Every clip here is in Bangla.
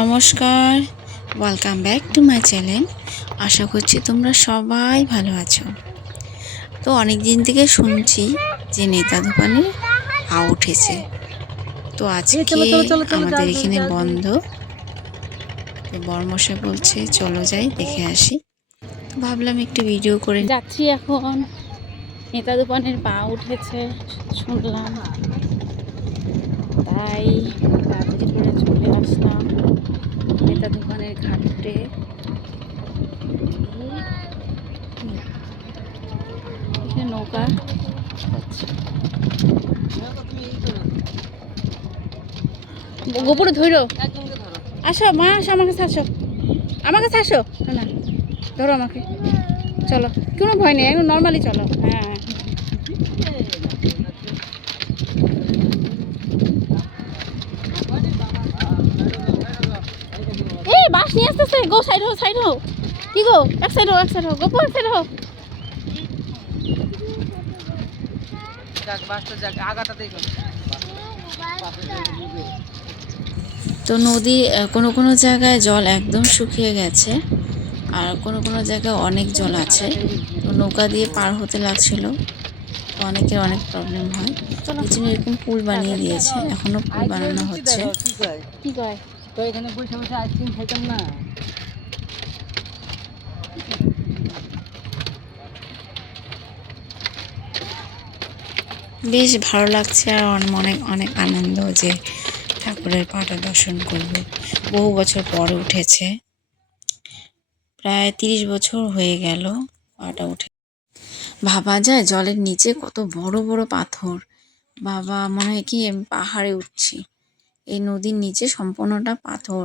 নমস্কার, welcome back to my channel. আশা করছি তোমরা সবাই ভালো আছো। তো অনেক দিন থেকে শুনছি যে নেতা দোকানে হাওয়া উঠেছে। তো আজকে আমাদের এখানে বন্ধ। তো বরমশাই বলছে চলো যাই দেখে আসি। তো ভাবলাম একটু ভিডিও করে যাচ্ছি। এখন নেতা দোকানের পা উঠেছে শুনলাম, তাই তাড়াতাড়ি করে চলে আসলাম নেতা দোকানের ঘাটে। এখানে নৌকা গোপুরে ধরো, আসো মা, আসো আমার কাছে, আসো আমার কাছে, আসো না ধরো আমাকে, চলো কোনো ভয় নেই, একদম নর্মালি চলো। হ্যাঁ এই বাস নিয়ে আসতেছে, গো সাইড হো, সাইড হো, কি গো এক সাইড হো, এক সাইড হো, গোপু এক সাইড হো। তো নদী কোনো কোনো জায়গায় জল একদম শুকিয়ে গেছে, আর কোনো কোনো জায়গায় অনেক জল আছে। তো নৌকা দিয়ে পার হতে লাগছিল, তো অনেকের অনেক প্রবলেম হয়। এই জন্য এরকম পুল বানিয়ে দিয়েছে, এখনো পুল বানানো হচ্ছে। কি কয় তো এখানে বসে বসে আইসক্রিম খাইতাম না। বেশ ভালো লাগছে, আর অনেক অনেক আনন্দ যে ঠাকুরের পাটা দর্শন করব। বহু বছর পরে উঠেছে, প্রায় 30 বছর হয়ে গেল পাটা উঠে। ভাবা যায় জলের নিচে কত বড় বড় পাথর, বাবা মনে হয় কি আমি পাহাড়ে উঠছি। এই নদীর নিচে সম্পূর্ণটা পাথর,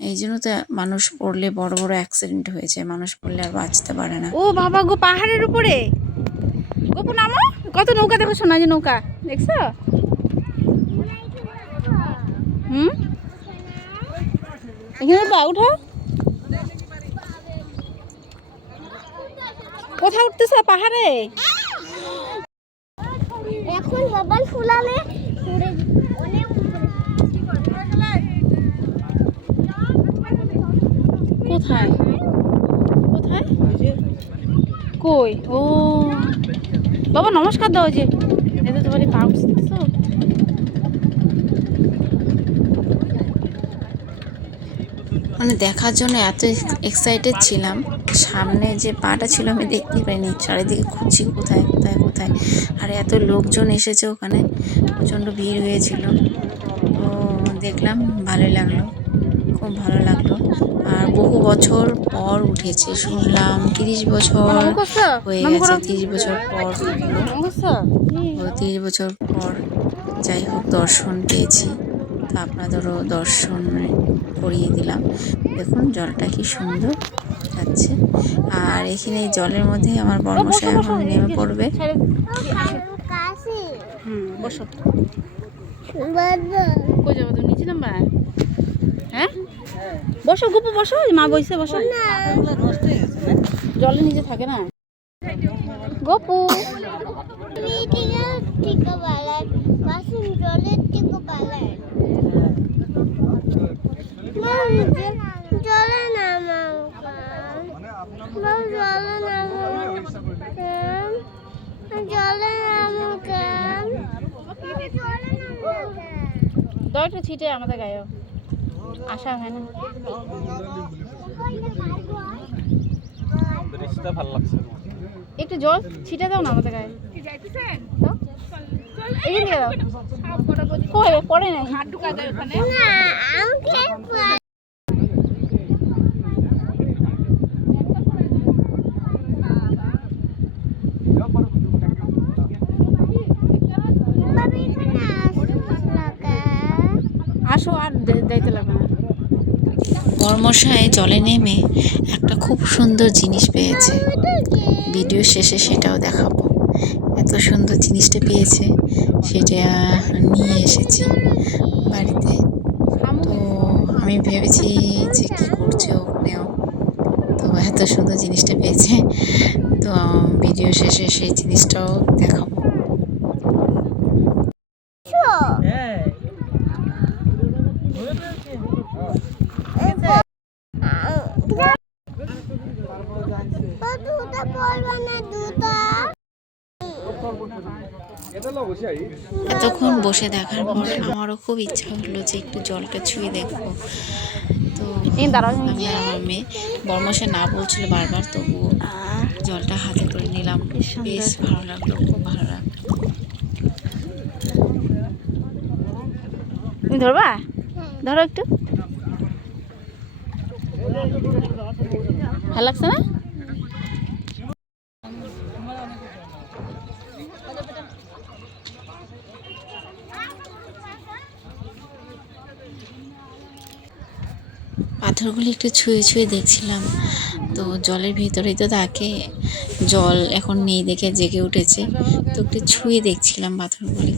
এই জন্য তো মানুষ পড়লে বড় বড় অ্যাক্সিডেন্ট হয়েছে, মানুষ পড়লে আর বাঁচতে পারে না। ও বাবা গো, পাহাড়ের উপরে গোপু নামো, কত নৌকা দেখো, শোনা যে নৌকা দেখছো? এখানে পা উঠো, কোথায় উঠতেছে? পাহাড়ে। এখন মোবাইল ফুলালে কোথায় কোথায় কই? ও বাবা নমস্কার দাও, যে এটা তোমার পা উঠতেছো। মানে দেখার জন্য এত এক্সাইটেড ছিলাম, সামনে যে পাটা ছিল আমি দেখতে পাইনি, চারিদিকে খুঁজছি কোথায় কোথায় কোথায়। আর এত লোকজন এসেছে, ওখানে প্রচণ্ড ভিড় হয়েছিল। তো দেখলাম, ভালোই লাগলো, খুব ভালো লাগলো। আর বহু বছর পর উঠেছে শুনলাম, 30 বছর হয়ে গেছে, 30 বছর পর উঠলো। 30 বছর পর যাই হোক দর্শন পেয়েছি, তো আপনাদেরও দর্শন করিয়ে দিলাম। দেখুন জলটা কি সুন্দর যাচ্ছে। আর এখানে এই জলের মধ্যে আমার বর্মশাই এখন নেমে পড়বে। বসো, কই যাবো তুমি? নিচে নামবা? হ্যাঁ বসো গুপু, বসো, মা বইছে, বসো। জলের নিচে থাকে না গপু। একটু ছিটে আমাদের গায়ে আসা হয় না। একটু জল ছিটে দাও না আমাদের গায়ে। পড়ে নাই। আসো, আর যাইতে লাগবে না। বর্মশাই জলে নেমে একটা খুব সুন্দর জিনিস পেয়েছে, ভিডিও শেষে সেটাও দেখাবো। এত সুন্দর জিনিসটা পেয়েছে, সেটা নিয়ে এসেছি বাড়িতে। তো আমি ভেবেছি যে কী করছে ওখানেও, তো এত সুন্দর জিনিসটা পেয়েছে, তো ভিডিও শেষে সেই জিনিসটাও দেখাবো। এতক্ষণ বসে দেখার পর আমারও খুব ইচ্ছা হলো যে একটু জলটা ছুঁয়ে দেখবো। তো আমি আর আমার মেয়ে, বর্মশাই না বলছিল বারবার, তবুও জলটা হাতে করে নিলাম। বেশ ভালো লাগলো, খুব ভালো লাগলো। তুমি ধরবা? ধরো একটু। ভালো লাগছে না? পাথরগুলি একটু ছুঁয়ে ছুঁয়ে দেখছিলাম। তো জলের ভিতরেই তো থাকে, জল এখন নেই দেখে জেগে উঠেছে, তো একটু ছুঁয়ে দেখছিলাম পাথরগুলি।